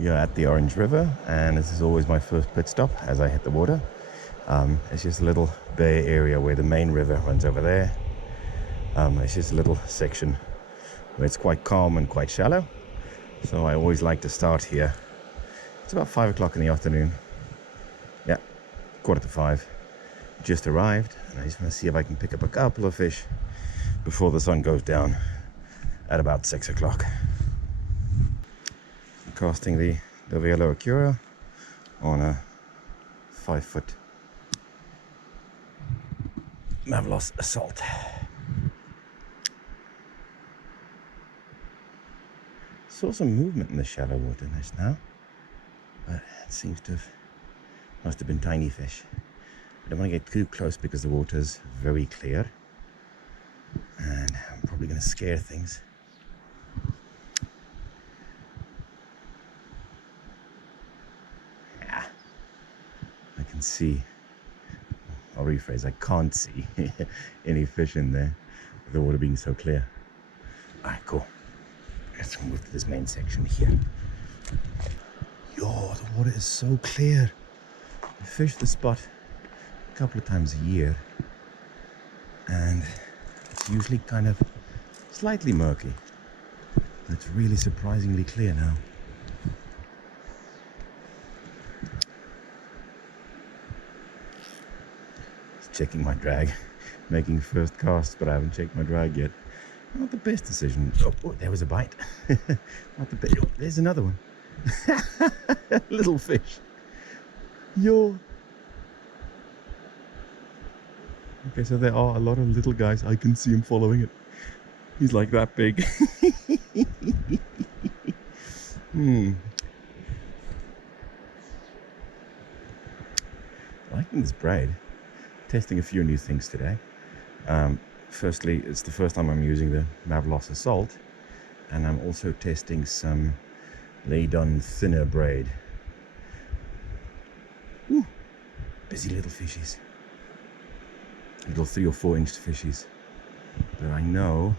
We are at the Orange River, and this is always my first pit stop as I hit the water. It's just a little bay area where the main river runs over there. It's just a little section where it's quite calm and quite shallow. So I always like to start here. It's about 5 o'clock in the afternoon. Yeah, 4:45. Just arrived, and I just want to see if I can pick up a couple of fish before the sun goes down at about 6 o'clock. I'm casting the Mavllos Acura on a 5-foot Mavllos Assult. Saw some movement in the shallow water just now, but it seems to must have been tiny fish. I don't want to get too close because the water is very clear, and I'm probably going to scare things. I can see, I'll rephrase, I can't see any fish in there with the water being so clear. Alright, cool. Let's move to this main section here. Yo, the water is so clear. I fish the spot a couple of times a year, and it's usually kind of slightly murky. But it's really surprisingly clear now. Just checking my drag, making first casts, but I haven't checked my drag yet. Not the best decision. Oh, there was a bite. Not the best. Oh, there's another one. Little fish. Yo. Okay, so there are a lot of little guys. I can see him following it. He's like that big. Liking this braid. Testing a few new things today. Firstly, it's the first time I'm using the Mavllos Assult, and I'm also testing some Leydun thinner braid. Ooh, busy little fishies. Little 3 or 4 inch fishies. But I know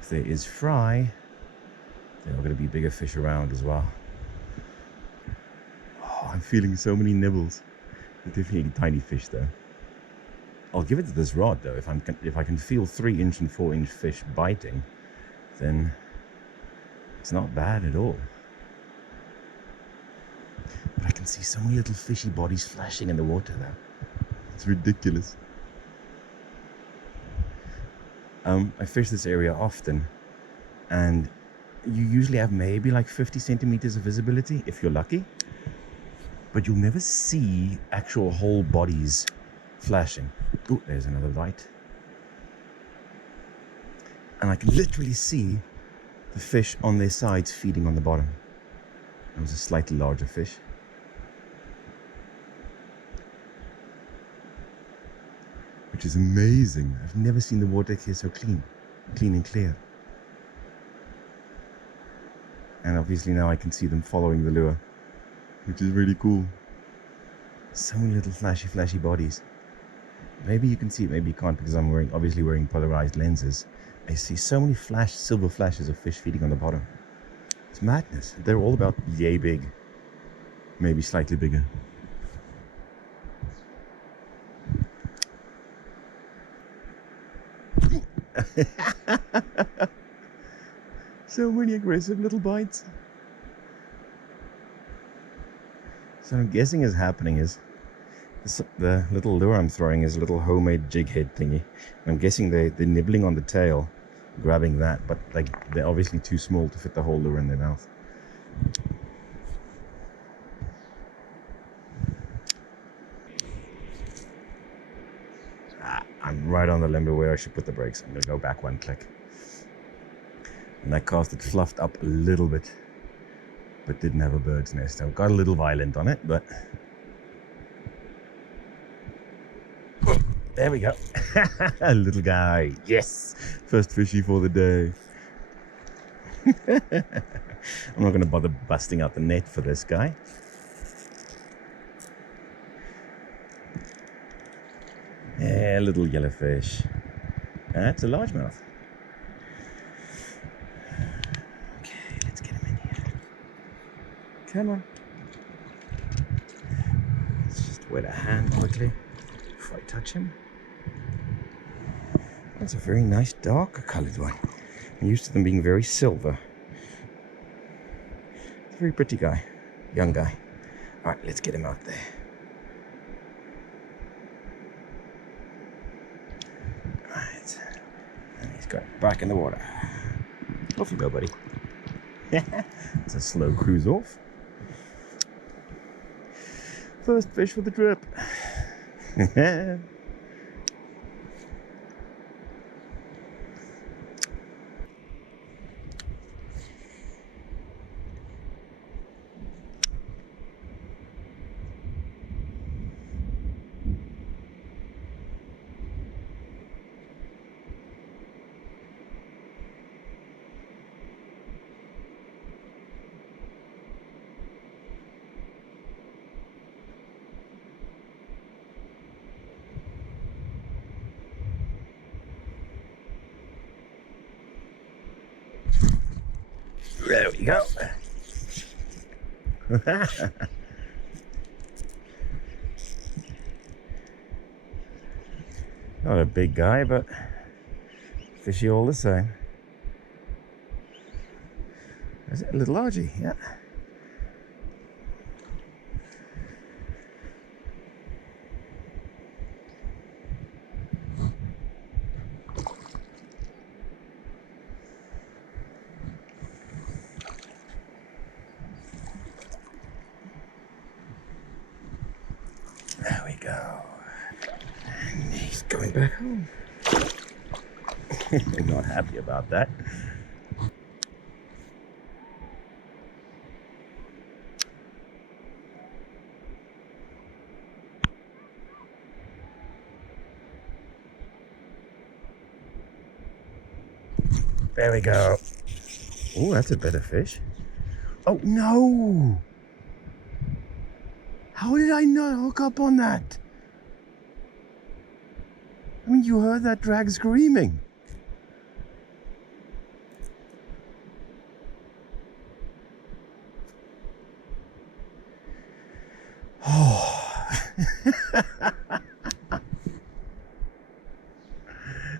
if there is fry, there are going to be bigger fish around as well. Oh, I'm feeling so many nibbles. They're definitely tiny fish though. I'll give it to this rod though. If I can feel 3 inch and 4 inch fish biting, then it's not bad at all. But I can see so many little fishy bodies flashing in the water though. It's ridiculous. I fish this area often, and you usually have maybe like 50 centimeters of visibility if you're lucky, but you'll never see actual whole bodies flashing. Oh, there's another bite. And I can literally see the fish on their sides feeding on the bottom. That was a slightly larger fish. Which is amazing. I've never seen the water here so clean and clear. And obviously now I can see them following the lure, which is really cool. So many little flashy bodies. Maybe you can see it, maybe you can't, because I'm obviously wearing polarized lenses. I see so many silver flashes of fish feeding on the bottom. It's madness. They're all about yay big, maybe slightly bigger. So many aggressive little bites. So I'm guessing is happening is the little lure I'm throwing is a little homemade jig head thingy. I'm guessing they're nibbling on the tail, grabbing that, but they're obviously too small to fit the whole lure in their mouth. I'm right on the limber where I should put the brakes. I'm going to go back 1 click. And that cast it fluffed up a little bit, but didn't have a bird's nest. I got a little violent on it, but there we go. A little guy. Yes, first fishy for the day. I'm not going to bother busting out the net for this guy. Yeah, little yellowfish. That's a largemouth. Okay, let's get him in here. Come on. Let's just wet a hand quickly before I touch him. That's a very nice darker coloured one. I'm used to them being very silver. It's a very pretty guy, young guy. All right, let's get him out there. Right, and he's got back in the water. Off you go, buddy. It's a slow cruise off. First fish for the trip. There we go. Not a big guy, but fishy all the same. Is it a little argy? Yeah. There we go. And he's going back home. Not happy about that. There we go. Oh, that's a better fish. Oh, no! How did I not hook up on that? I mean, you heard that drag screaming. Oh.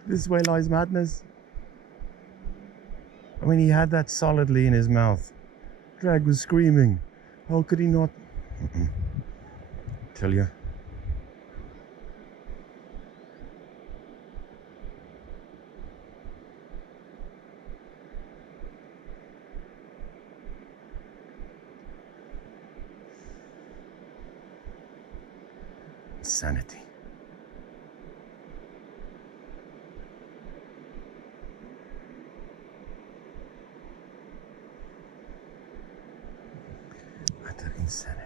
This way lies madness. I mean, he had that solidly in his mouth. Drag was screaming. How could he not? Tell you. Insanity. Utter insanity.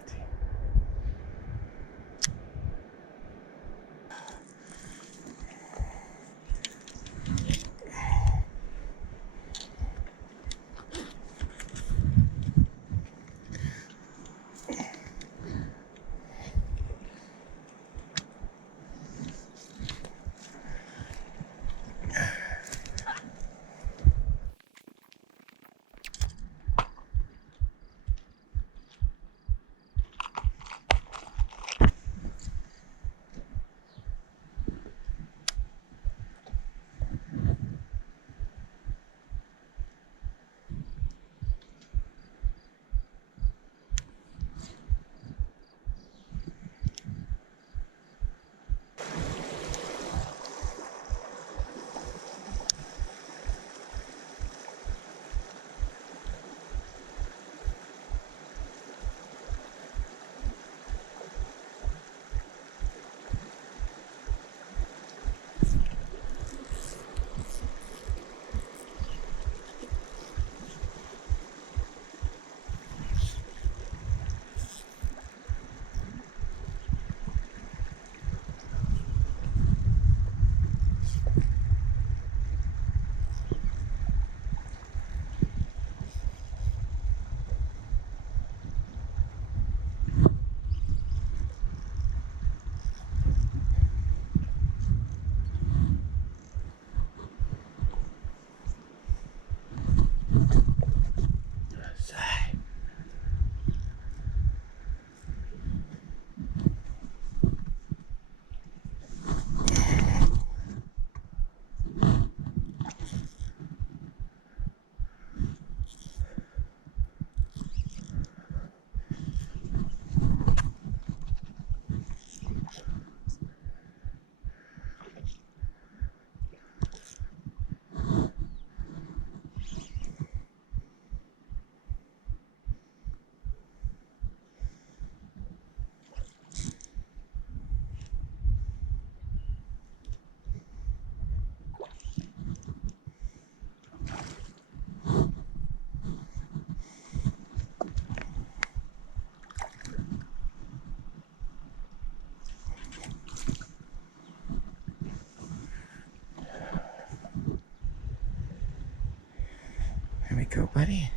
There we go, buddy.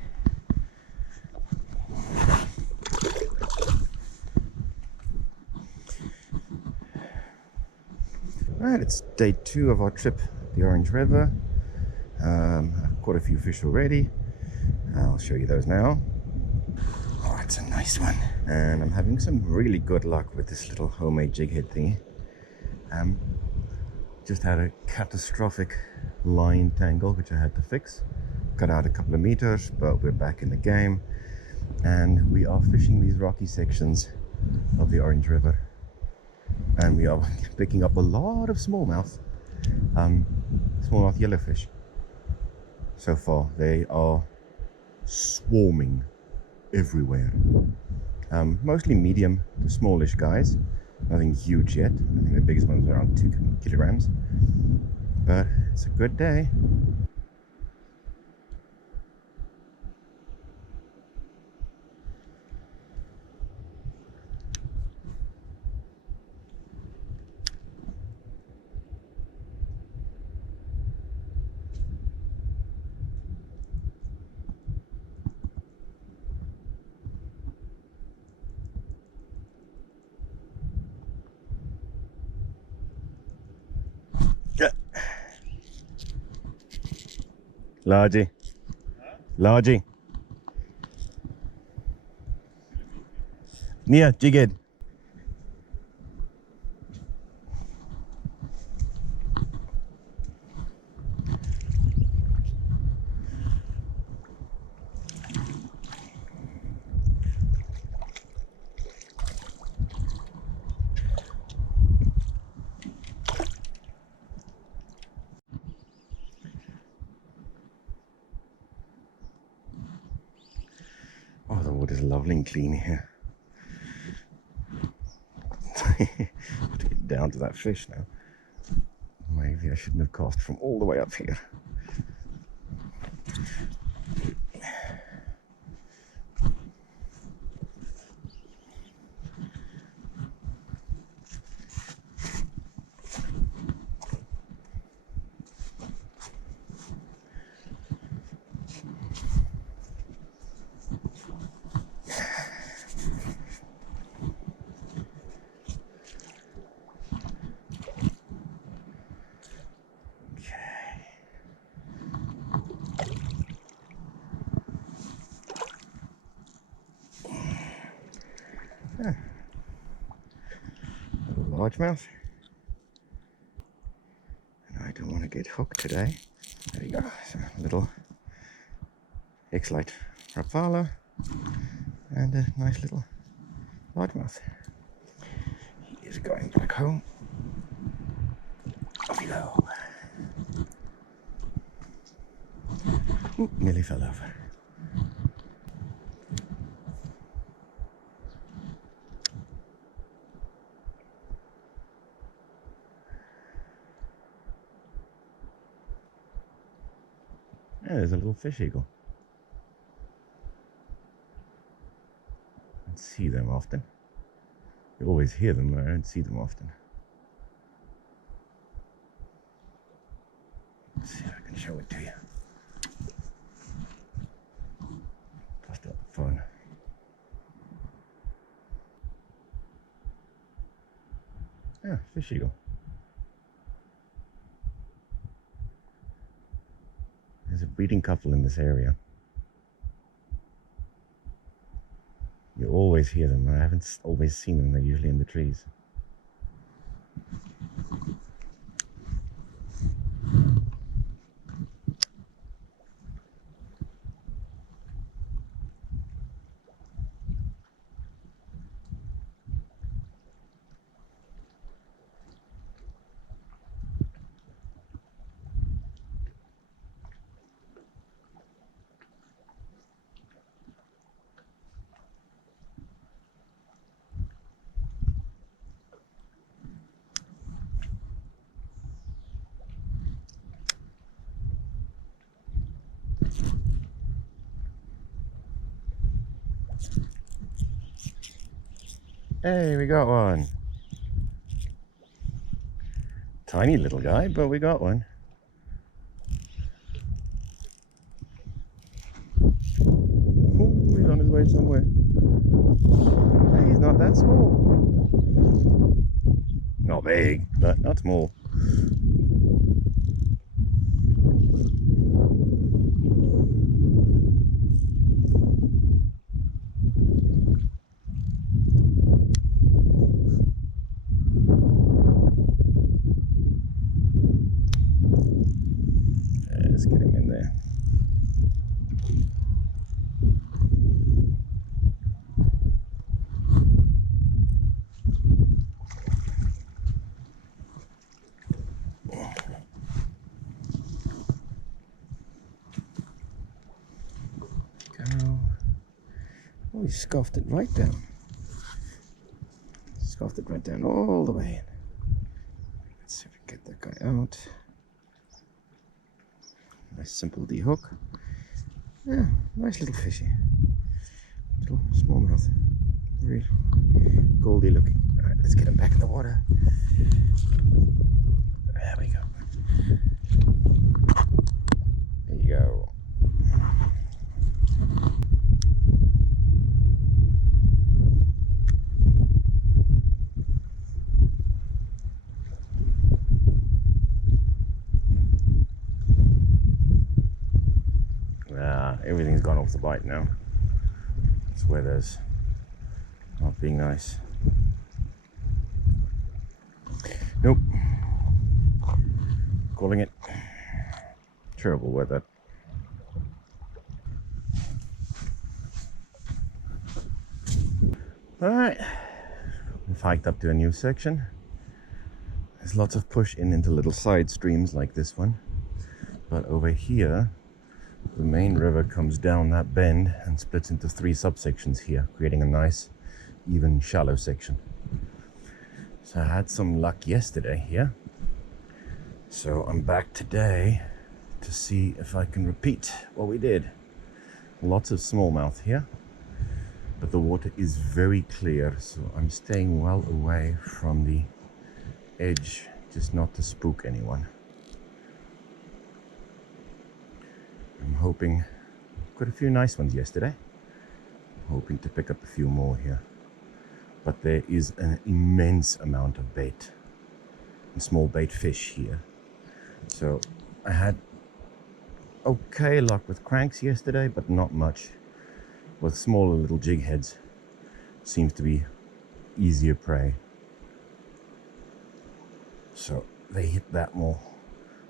Alright, it's day 2 of our trip, the Orange River. I've caught a few fish already. I'll show you those now. Oh, it's a nice one. And I'm having some really good luck with this little homemade jig head thingy. Just had a catastrophic line tangle which I had to fix. Cut out a couple of meters, but we're back in the game. And we are fishing these rocky sections of the Orange River. And we are picking up a lot of smallmouth. Smallmouth yellowfish. So far, they are swarming everywhere. Mostly medium to smallish guys. Nothing huge yet. I think the biggest one's around 2 kilograms. But it's a good day. Largy. Largy. Nia, jighead. Oh, the water's lovely and clean here. To get down to that fish now. Maybe I shouldn't have cast from all the way up here. Yeah. Little largemouth. And I don't want to get hooked today. There we go. So a little X-Lite Rapala and a nice little largemouth. He is going back home. Off you go. Ooh, nearly fell over. Yeah, there's a little fish eagle. I don't see them often. You always hear them, but I don't see them often. Let's see if I can show it to you. Just up the phone. Yeah, fish eagle. There's a breeding couple in this area. You always hear them. I haven't always seen them. They're usually in the trees. Hey, we got one. Tiny little guy, but we got one. way somewhere. Hey, he's not that small. Not big, but not small. Let's get him in there. Go. Oh, he scuffed it right down. Scuffed it right down all the way in. Let's see if we can get that guy out. Nice simple D-hook. Yeah, nice little fishy. Little smallmouth. Very goldy looking. Alright, let's get him back in the water. There we go. There you go. Everything's gone off the bite now. This weather's not being nice. Nope. Calling it. Terrible weather. Alright. We've hiked up to a new section. There's lots of push into little side streams like this one. But over here, the main river comes down that bend and splits into 3 subsections here, creating a nice, even, shallow section. So I had some luck yesterday here. So I'm back today to see if I can repeat what we did. Lots of smallmouth here, but the water is very clear, so I'm staying well away from the edge, just not to spook anyone. I'm hoping, got a few nice ones yesterday. I'm hoping to pick up a few more here. But there is an immense amount of bait and small bait fish here. So I had okay luck with cranks yesterday, but not much. With smaller little jig heads, seems to be easier prey. So they hit that more.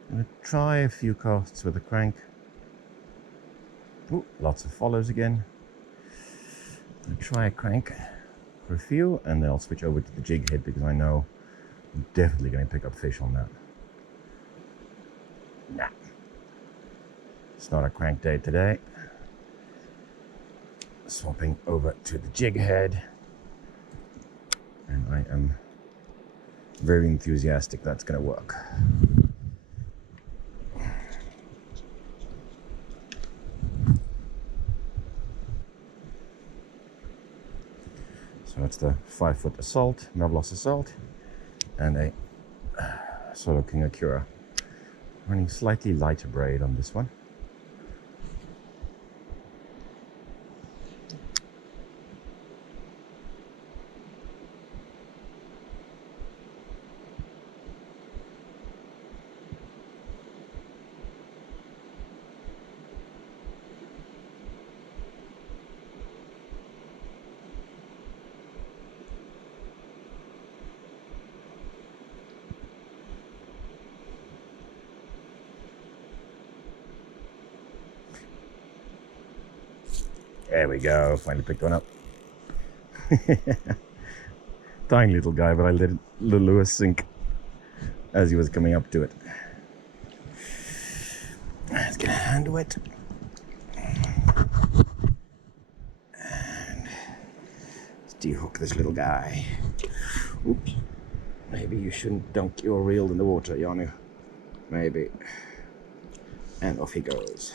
I'm gonna try a few casts with a crank. Ooh, lots of follows again. I'll try a crank for a few, and then I'll switch over to the jig head because I know I'm definitely going to pick up fish on that. Nah, it's not a crank day today. Swapping over to the jig head, and I am very enthusiastic that's going to work. So it's the 5-foot Assault, Mavllos Assult, and a Soloking Acura. Running slightly lighter braid on this one. There we go, finally picked one up. Tiny little guy, but I let the lure sink as he was coming up to it. Let's get a hand wet. And let's de-hook this little guy. Oops. Maybe you shouldn't dunk your reel in the water, Janu. Maybe. And off he goes.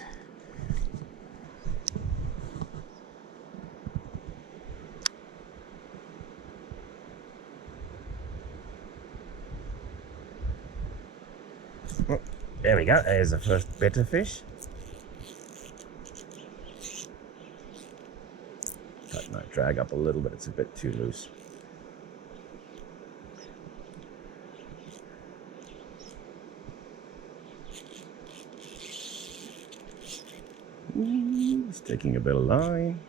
Oh, there we go, there's the first better fish. Might drag up a little, but it's a bit too loose. He's taking a bit of line.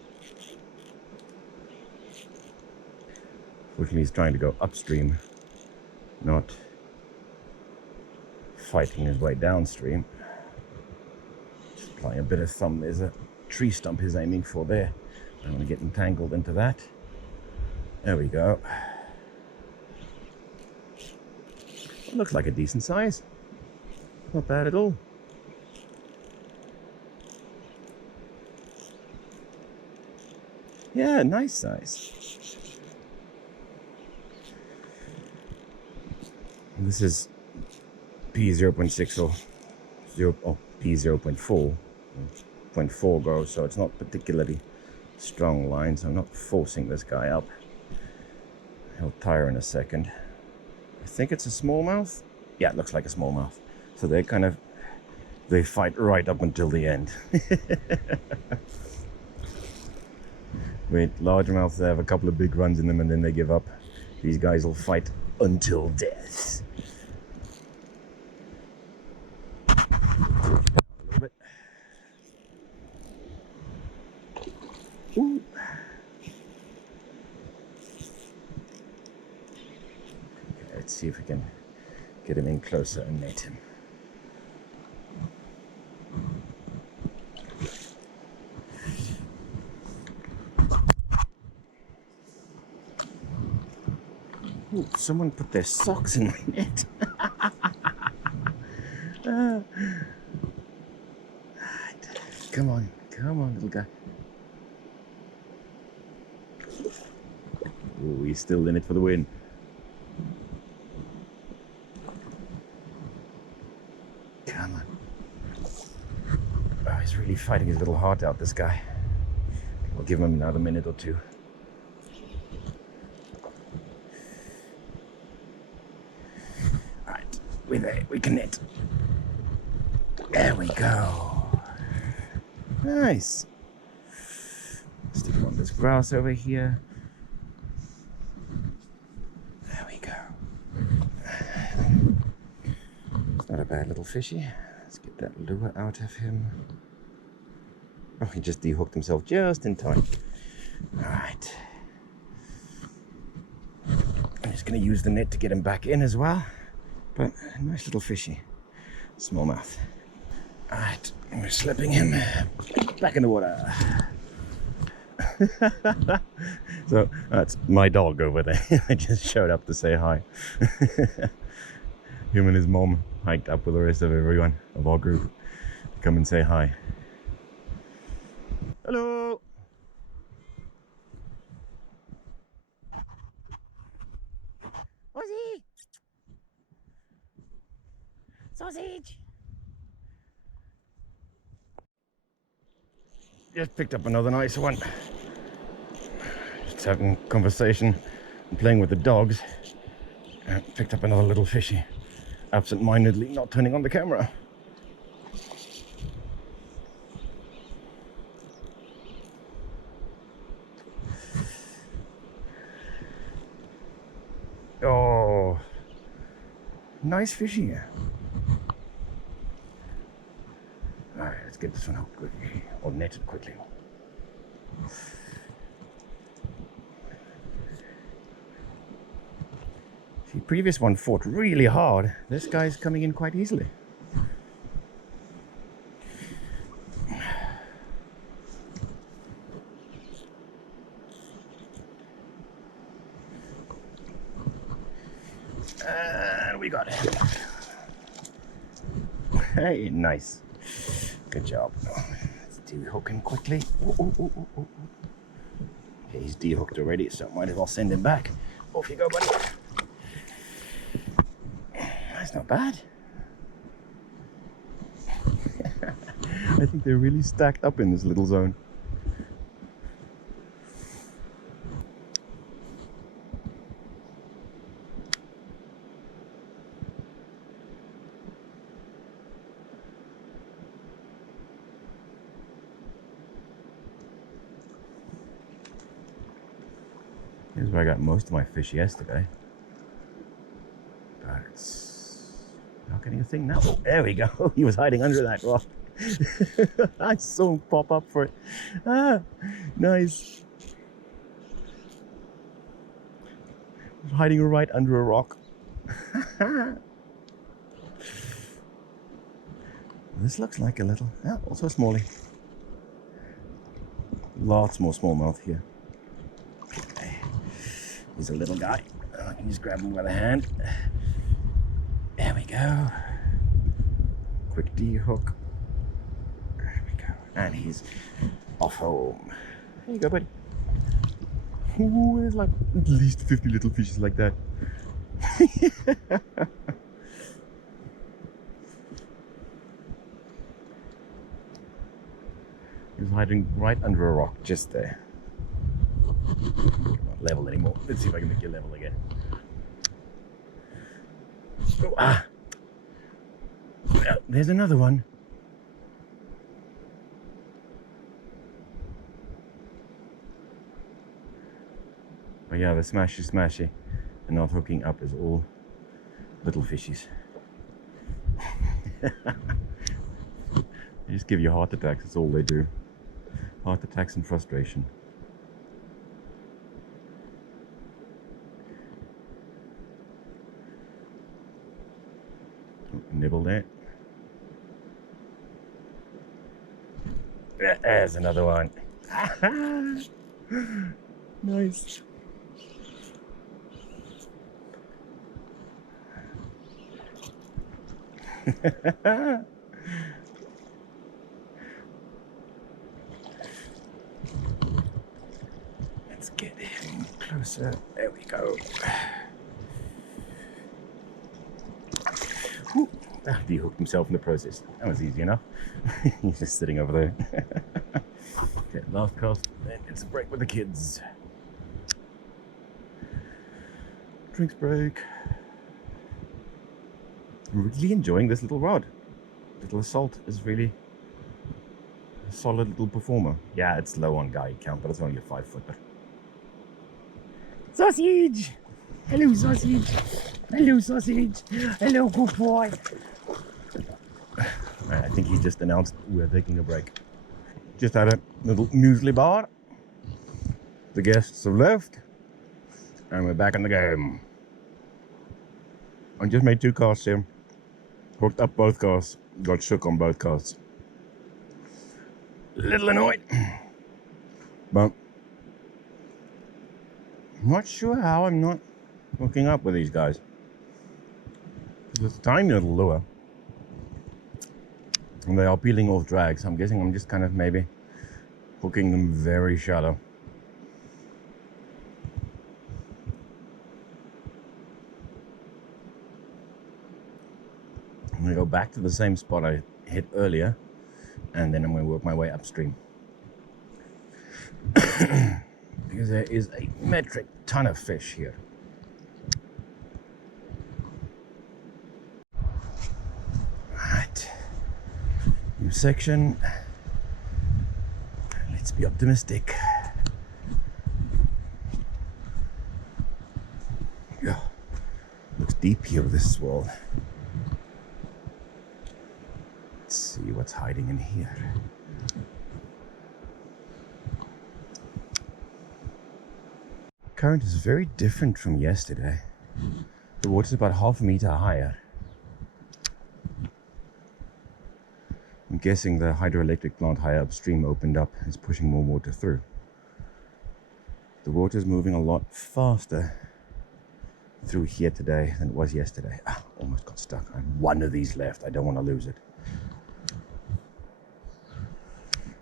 Fortunately, he's trying to go upstream, not fighting his way downstream. Just applying a bit of thumb. There's a tree stump he's aiming for there. I don't want to get entangled into that. There we go. Looks like a decent size. Not bad at all. Yeah, nice size. And this is P0.6 or P0.4. 0.4 grows, so it's not particularly strong line, so I'm not forcing this guy up. He'll tire in a second. I think it's a smallmouth. Yeah, it looks like a smallmouth. So they fight right up until the end. Wait, largemouths, they have a couple of big runs in them and then they give up. These guys will fight until death. A little bit. Ooh. Okay, let's see if we can get him in closer and net him. Ooh, someone put their socks in my net. Come on, little guy. Ooh, he's still in it for the win. Come on. Oh, he's really fighting his little heart out, this guy. We'll give him another minute or two. Alright, we're there, we can net. There we go. Nice. Stick him on this grass over here. There we go. It's not a bad little fishy. Let's get that lure out of him. Oh, he just dehooked himself just in time. Alright. I'm just going to use the net to get him back in as well. But a nice little fishy. Smallmouth. Alright, we're slipping him back in the water. So that's my dog over there. I just showed up to say hi. Him and his mom hiked up with the rest of everyone of our group to come and say hi. Hello. Ozzy. Sausage. Just picked up another nice one. Just having conversation and playing with the dogs. And picked up another little fishy. Absent-mindedly not turning on the camera. Oh, nice fishy. Alright, let's get this one out quickly, or netted quickly. The previous one fought really hard. This guy's coming in quite easily. And we got it. Hey, nice. Good job. Let's de-hook him quickly. Ooh, ooh, ooh, ooh, ooh. Okay, he's de-hooked already, so might as well send him back. Off you go, buddy. That's not bad. I think they're really stacked up in this little zone. Here's where I got most of my fish yesterday. But it's not getting a thing now. Oh, there we go. He was hiding under that rock. I saw him pop up for it. Ah, nice. He's hiding right under a rock. This looks like a little, yeah, also a smallie. Lots more smallmouth here. Okay. He's a little guy. I can just grab him by the hand. There we go. Quick D hook. There we go. And he's off home. There you go, buddy. Ooh, there's like at least 50 little fishes like that. He was hiding right under a rock just there. Not level anymore. Let's see if I can make you level again. Oh, ah! Well, there's another one. But yeah, the smashy and not hooking up is all little fishies. They just give you heart attacks, that's all they do. Heart attacks and frustration. Oh, nibble there. There's another one. Nice. Let's get him closer. There we go. Ah, he hooked himself in the process. That was easy enough. He's just sitting over there. Okay, last cast. Then it's a break with the kids. Drinks break. I'm really enjoying this little rod. Little Assault is really a solid little performer. Yeah, it's low on guide count, but it's only a 5-footer. Sausage! Hello, sausage! Hello, sausage! Hello, good boy! I think he just announced we're taking a break. Just had a little muesli bar. The guests have left, and we're back in the game. I just made 2 casts here. Hooked up both casts. Got shook on both casts. Little annoyed, but I'm not sure how I'm not hooking up with these guys. It's a tiny little lure, and they are peeling off drags. So I'm guessing I'm just kind of maybe hooking them very shallow. I'm going to go back to the same spot I hit earlier, and then I'm going to work my way upstream. Because there is a metric ton of fish here. Alright, new section. Let's be optimistic. Yeah, looks deep here with this swell. See what's hiding in here. Current is very different from yesterday. The water's about half a meter higher. I'm guessing the hydroelectric plant higher upstream opened up and is pushing more water through. The water's moving a lot faster through here today than it was yesterday. Ah, almost got stuck. I have one of these left. I don't want to lose it.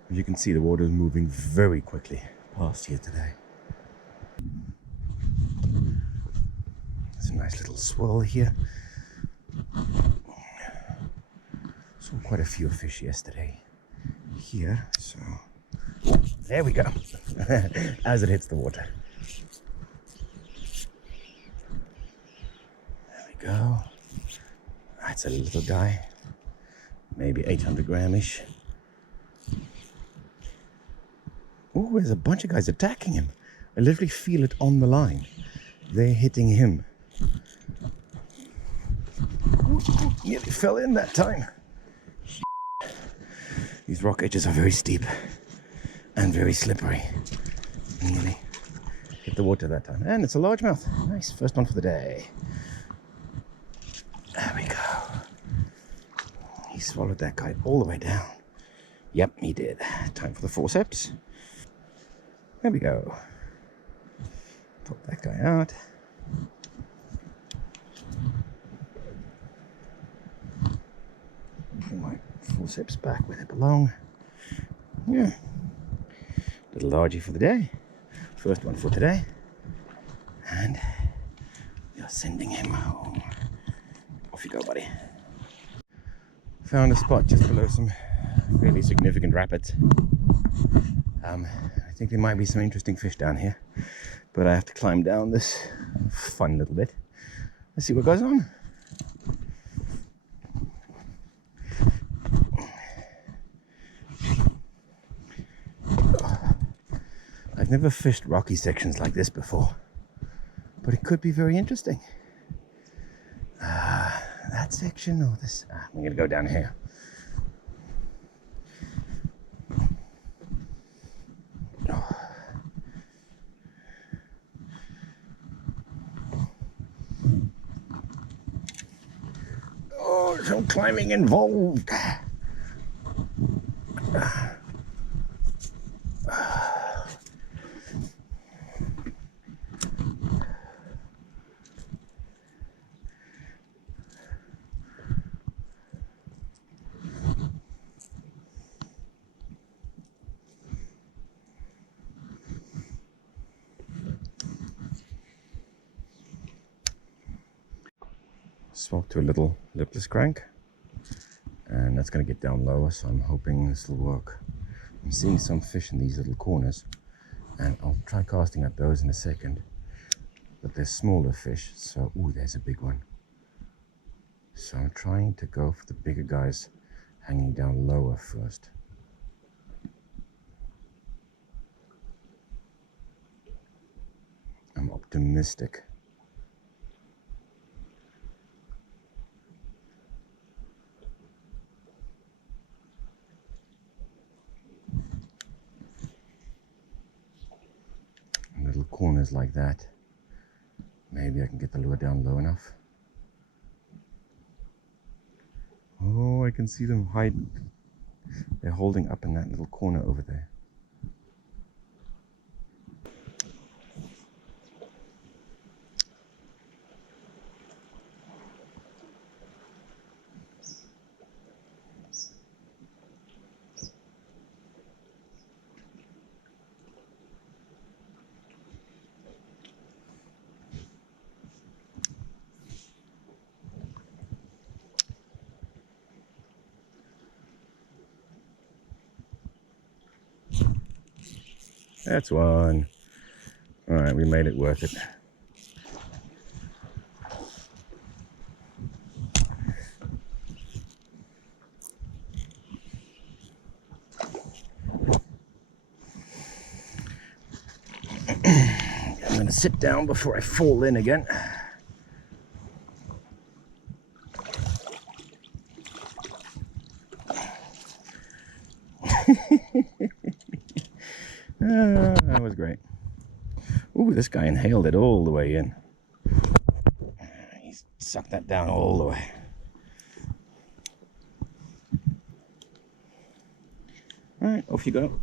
As you can see, the water is moving very quickly past here today. It's a nice little swirl here. Saw quite a few fish yesterday here, so there we go. As it hits the water. There we go. That's a little guy, maybe 800 gram-ish. Oh, there's a bunch of guys attacking him. I literally feel it on the line. They're hitting him. Ooh, nearly fell in that time. These rock edges are very steep and very slippery. Nearly hit the water that time. And it's a largemouth. Nice, first one for the day. There we go. He swallowed that guy all the way down. Yep, he did. Time for the forceps. There we go. Pop that guy out. Pull my forceps back where they belong. Yeah. Little largie for the day. First one for today. And we are sending him home. Off you go, buddy. Found a spot just below some fairly significant rapids. I think there might be some interesting fish down here, but I have to climb down this fun little bit. Let's see what goes on. I've never fished rocky sections like this before, but it could be very interesting. That section or this? I'm gonna go down here. Oh, some climbing involved. Swap to a little lipless crank, and that's going to get down lower, so I'm hoping this will work. I'm seeing some fish in these little corners, and I'll try casting at those in a second, but they're smaller fish, so ooh, there's a big one. So I'm trying to go for the bigger guys hanging down lower first. I'm optimistic. Little corners like that. Maybe I can get the lure down low enough. Oh, I can see them hiding. They're holding up in that little corner over there. That's one. All right, we made it worth it. I'm gonna sit down before I fall in again. That was great. Ooh, this guy inhaled it all the way in. He sucked that down all the way. All right, off you go.